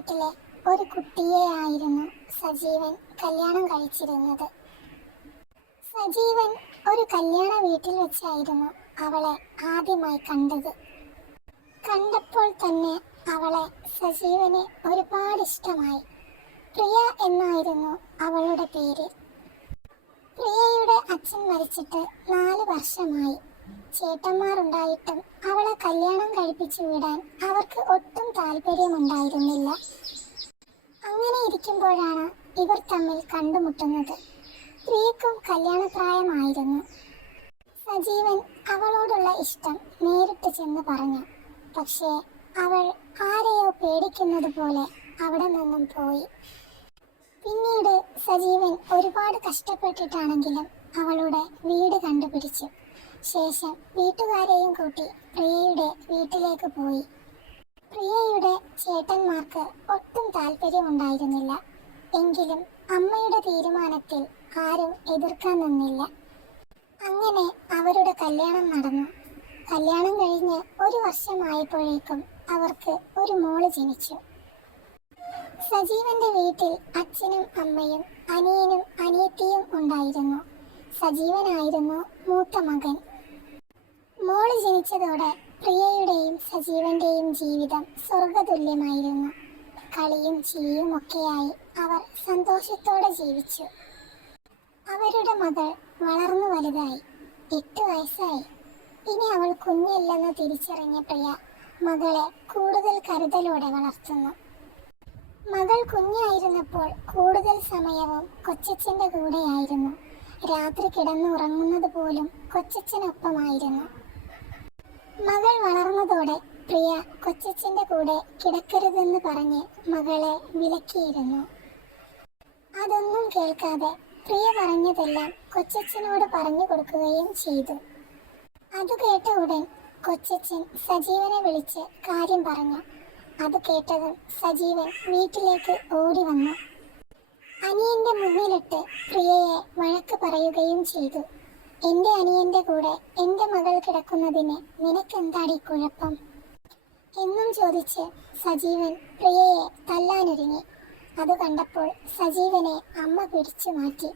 വീട്ടിലെ ഒരു കുട്ടിയെ ആയിരുന്നു സജീവൻ കല്യാണം കഴിച്ചിരുന്നത്. സജീവൻ ഒരു കല്യാണ വീട്ടിൽ വെച്ചായിരുന്നു അവളെ ആദ്യമായി കണ്ടത്. കണ്ടപ്പോൾ തന്നെ അവളെ സജീവന് ഒരുപാട് ഇഷ്ടമായി. പ്രിയ എന്നായിരുന്നു അവളുടെ പേര്. പ്രിയയുടെ അച്ഛൻ മരിച്ചിട്ട് 4 വർഷമായി. ചേട്ടന്മാരുണ്ടായിട്ടും അവളെ കല്യാണം കഴിപ്പിച്ചു വിടാൻ അവർക്ക് ഒട്ടും താല്പര്യമുണ്ടായിരുന്നില്ല. അങ്ങനെ ഇരിക്കുമ്പോഴാണ് ഇവർ തമ്മിൽ കണ്ടുമുട്ടുന്നത്. പ്രിയക്കും കല്യാണപ്രായമായിരുന്നു. സജീവൻ അവളോടുള്ള ഇഷ്ടം നേരിട്ട് ചെന്ന് പറഞ്ഞു. പക്ഷേ അവൾ ആരെയോ പേടിക്കുന്നത് പോലെ അവിടെ നിന്നും പോയി. പിന്നീട് സജീവൻ ഒരുപാട് കഷ്ടപ്പെട്ടിട്ടാണെങ്കിലും അവളുടെ വീട് കണ്ടുപിടിച്ചു. ശേഷം വീട്ടുകാരെയും കൂട്ടി പ്രിയയുടെ വീട്ടിലേക്ക് പോയി. പ്രിയയുടെ ചേട്ടന്മാർക്ക് ഒട്ടും താല്പര്യമുണ്ടായിരുന്നില്ല. എങ്കിലും അമ്മയുടെ തീരുമാനത്തിൽ ആരും എതിർക്കാൻ നിന്നില്ല. അങ്ങനെ അവരുടെ കല്യാണം നടന്നു. കല്യാണം കഴിഞ്ഞ് 1 വർഷമായപ്പോഴേക്കും അവർക്ക് ഒരു മോള് ജനിച്ചു. സജീവന്റെ വീട്ടിൽ അച്ഛനും അമ്മയും അനിയനും അനിയത്തിയും ഉണ്ടായിരുന്നു. സജീവനായിരുന്നു മൂത്ത മകൻ. മോള് ജനിച്ചതോടെ പ്രിയയുടെയും സജീവന്റെയും ജീവിതം സ്വർഗതുല്യമായിരുന്നു. കളിയും ചിരിയും ഒക്കെയായി അവർ സന്തോഷത്തോടെ ജീവിച്ചു. അവരുടെ മകൾ വളർന്നു വലുതായി. 8 വയസ്സായി. ഇനി അവൾ കുഞ്ഞല്ലെന്ന് തിരിച്ചറിഞ്ഞ പ്രിയ മകളെ കൂടുതൽ കരുതലോടെ വളർത്തുന്നു. മകൾ കുഞ്ഞായിരുന്നപ്പോൾ കൂടുതൽ സമയവും കൊച്ചച്ഛൻ്റെ കൂടെയായിരുന്നു. രാത്രി കിടന്നുറങ്ങുന്നത് പോലും കൊച്ചച്ഛനൊപ്പമായിരുന്നു. മകൾ വളർന്നതോടെ പ്രിയ കൊച്ചച്ഛൻ്റെ കൂടെ കിടക്കരുതെന്ന് പറഞ്ഞ് മകളെ വിലക്കിയിരുന്നു. അതൊന്നും കേൾക്കാതെ പ്രിയ പറഞ്ഞതെല്ലാം കൊച്ചച്ഛനോട് പറഞ്ഞു കൊടുക്കുകയും ചെയ്തു. അത് കേട്ട ഉടൻ കൊച്ചച്ഛൻ സജീവനെ വിളിച്ച് കാര്യം പറഞ്ഞു. അത് കേട്ടതും സജീവൻ വീട്ടിലേക്ക് ഓടി വന്നു. അനിയന്റെ മുന്നിലിട്ട് പ്രിയയെ വഴക്ക് പറയുകയും ചെയ്തു. എൻ്റെ അനിയന്റെ കൂടെ എൻ്റെ മകൾ കിടക്കുന്നതിന് നിനക്കെന്താടി കുഴപ്പം എന്നും ചോദിച്ച് സജീവൻ പ്രിയയെ തല്ലാനൊരുങ്ങി. അത് കണ്ടപ്പോൾ സജീവനെ അമ്മ പിടിച്ചു മാറ്റി.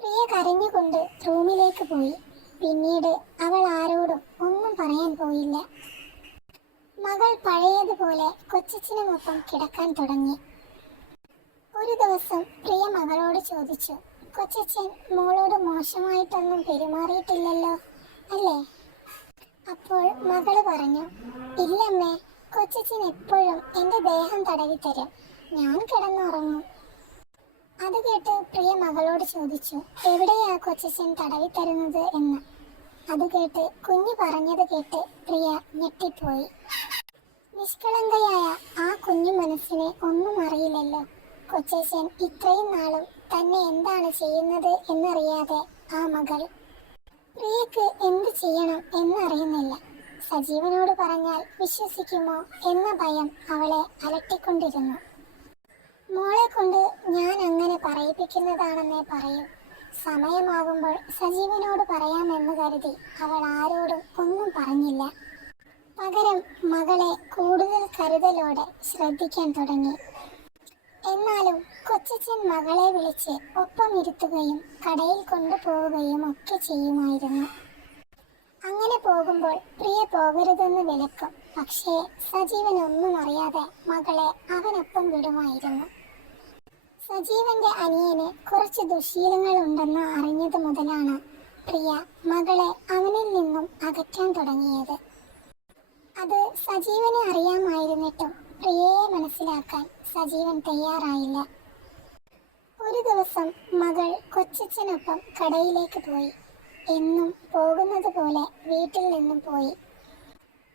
പ്രിയ കരഞ്ഞുകൊണ്ട് റൂമിലേക്ക് പോയി. പിന്നീട് അവൾ ആരോടും ഒന്നും പറയാൻ പോയില്ല. മകൾ പഴയതുപോലെ കൊച്ചച്ഛനുമൊപ്പം കിടക്കാൻ തുടങ്ങി. ഒരു ദിവസം പ്രിയ മകളോട് ചോദിച്ചു, കൊച്ചച്ഛൻ മോളോട് മോശമായിട്ടൊന്നും പെരുമാറിയിട്ടില്ലല്ലോ അല്ലേ? അപ്പോൾ മകള് പറഞ്ഞു, ഇല്ലമ്മേ, കൊച്ചച്ഛൻ എപ്പോഴും എൻ്റെ ദേഹം തടവി തരും, ഞാൻ കിടന്നുറങ്ങും. അത് കേട്ട് പ്രിയ മകളോട് ചോദിച്ചു, എവിടെയാ കൊച്ചച്ഛൻ തടവി തരുന്നത് എന്ന്. അത് കേട്ട് കുഞ്ഞു പറഞ്ഞത് കേട്ട് പ്രിയ ഞെട്ടിപ്പോയി. നിഷ്കളങ്കയായ ആ കുഞ്ഞു മനസ്സിനെ ഒന്നും അറിയില്ലല്ലോ. കൊച്ചച്ഛൻ ഇത്രയും നാളും തന്നെ എന്താണ് ചെയ്യുന്നത് എന്നറിയാതെ ആ മകൾ. പ്രിയക്ക് എന്ത് ചെയ്യണം എന്നറിയുന്നില്ല. സജീവനോട് പറഞ്ഞാൽ വിശ്വസിക്കുമോ എന്ന ഭയം അവളെ അലട്ടിക്കൊണ്ടിരുന്നു. മോളെ കൊണ്ട് ഞാൻ അങ്ങനെ പറയിപ്പിക്കുന്നതാണെന്നേ പറയൂ. സമയമാകുമ്പോൾ സജീവനോട് പറയാമെന്ന് കരുതി അവൾ ആരോടും ഒന്നും പറഞ്ഞില്ല. പകരം മകളെ കൂടുതൽ കരുതലോടെ ശ്രദ്ധിക്കാൻ തുടങ്ങി. എന്നാലും കൊച്ചച്ഛൻ മകളെ വിളിച്ച് ഒപ്പം ഇരുത്തുകയും കടയിൽ കൊണ്ടുപോവുകയും ഒക്കെ ചെയ്യുമായിരുന്നു. അങ്ങനെ പോകുമ്പോൾ പ്രിയ പോകരുതെന്ന് വിലക്കും. പക്ഷേ സജീവൻ ഒന്നും അറിയാതെ മകളെ അവനൊപ്പം വിടുമായിരുന്നു. സജീവന്റെ അനിയന് കുറച്ച് ദുശീലങ്ങൾ ഉണ്ടെന്ന് അറിഞ്ഞത് മുതലാണ് പ്രിയ മകളെ അവനിൽ നിന്നും അകറ്റാൻ തുടങ്ങിയത്. അത് സജീവനെ അറിയാമായിരുന്നിട്ടും പ്രിയയെ മനസ്സിലാക്കാൻ സജീവൻ തയ്യാറായില്ല. ഒരു ദിവസം മകൾ കൊച്ചച്ഛനൊപ്പം കടയിലേക്ക് പോയി. എന്നും പോകുന്നത് പോലെ വീട്ടിൽ നിന്നും പോയി.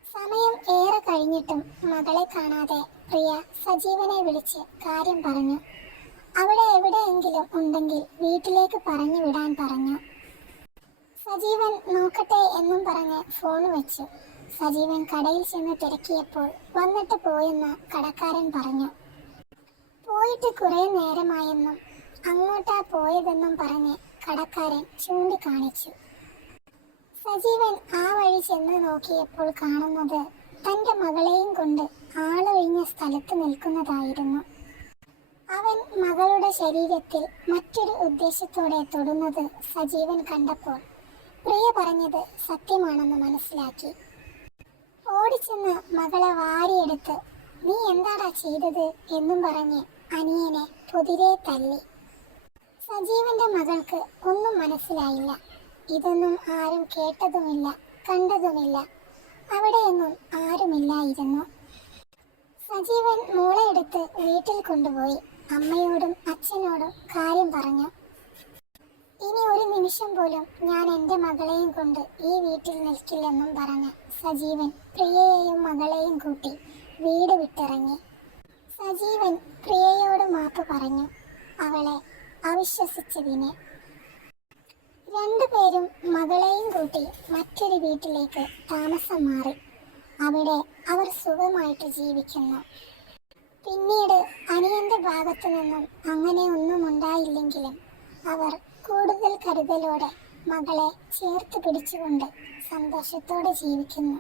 സമയം ഏറെ കഴിഞ്ഞിട്ടും മകളെ കാണാതെ പ്രിയ സജീവനെ വിളിച്ച് കാര്യം പറഞ്ഞു. അവിടെ എവിടെയെങ്കിലും ഉണ്ടെങ്കിൽ വീട്ടിലേക്ക് പറഞ്ഞു വിടാൻ പറഞ്ഞു. സജീവൻ നോക്കട്ടെ എന്നും പറഞ്ഞ് ഫോൺ വെച്ചു. സജീവൻ കടയിൽ ചെന്ന് തിരക്കിയപ്പോൾ വന്നിട്ട് പോയെന്ന് കടക്കാരൻ പറഞ്ഞു. പോയിട്ട് കുറേ നേരമായെന്നും അങ്ങോട്ടാ പോയതെന്നും പറഞ്ഞ് കടക്കാരൻ ചൂണ്ടിക്കാണിച്ചു. സജീവൻ ആ വഴി ചെന്ന് നോക്കിയപ്പോൾ കാണുന്നത് തൻ്റെ മകളെയും കൊണ്ട് ആളൊഴിഞ്ഞ സ്ഥലത്ത് നിൽക്കുന്നതായിരുന്നു. അവൻ മകളുടെ ശരീരത്തിൽ മറ്റൊരു ഉദ്ദേശത്തോടെ തൊടുന്നത് സജീവൻ കണ്ടപ്പോൾ പ്രിയ പറഞ്ഞത് സത്യമാണെന്ന് മനസ്സിലാക്കി. ഓടിച്ചെന്ന് മകളെ വാരിയെടുത്ത് നീ എന്താടാ ചെയ്തത് എന്നും പറഞ്ഞ് അനിയനെ പൊതിരെ തല്ലി. സജീവന്റെ മകൾക്ക് ഒന്നും മനസ്സിലായില്ല. ഇതൊന്നും ആരും കേട്ടതുമില്ല, കണ്ടതുമില്ല. അവിടെയൊന്നും ആരുമില്ലായിരുന്നു. സജീവൻ മോളെ എടുത്ത് വീട്ടിൽ കൊണ്ടുപോയി അമ്മയോടും അച്ഛനോടും കാര്യം പറഞ്ഞു. ഇനി ഒരു നിമിഷം പോലും ഞാൻ എൻ്റെ മകളെയും കൊണ്ട് ഈ വീട്ടിൽ നിൽക്കില്ലെന്നും പറഞ്ഞ് സജീവൻ പ്രിയയെയും മകളെയും കൂട്ടി വീട് വിട്ടിറങ്ങി. സജീവൻ പ്രിയയോട് മാപ്പ് പറഞ്ഞു, അവളെ അവിശ്വസിച്ചതിന്. രണ്ടുപേരും മകളെയും കൂട്ടി മറ്റൊരു വീട്ടിലേക്ക് താമസം മാറി. അവിടെ അവർ സുഖമായിട്ട് ജീവിക്കുന്നു. പിന്നീട് അനിയന്റെ ഭാഗത്തു നിന്നും അങ്ങനെ ഒന്നും ഉണ്ടായില്ലെങ്കിലും അവർ കൂടുതൽ കരുതലോടെ മകളെ ചേർത്ത് പിടിച്ചുകൊണ്ട് സന്തോഷത്തോടെ ജീവിക്കുന്നു.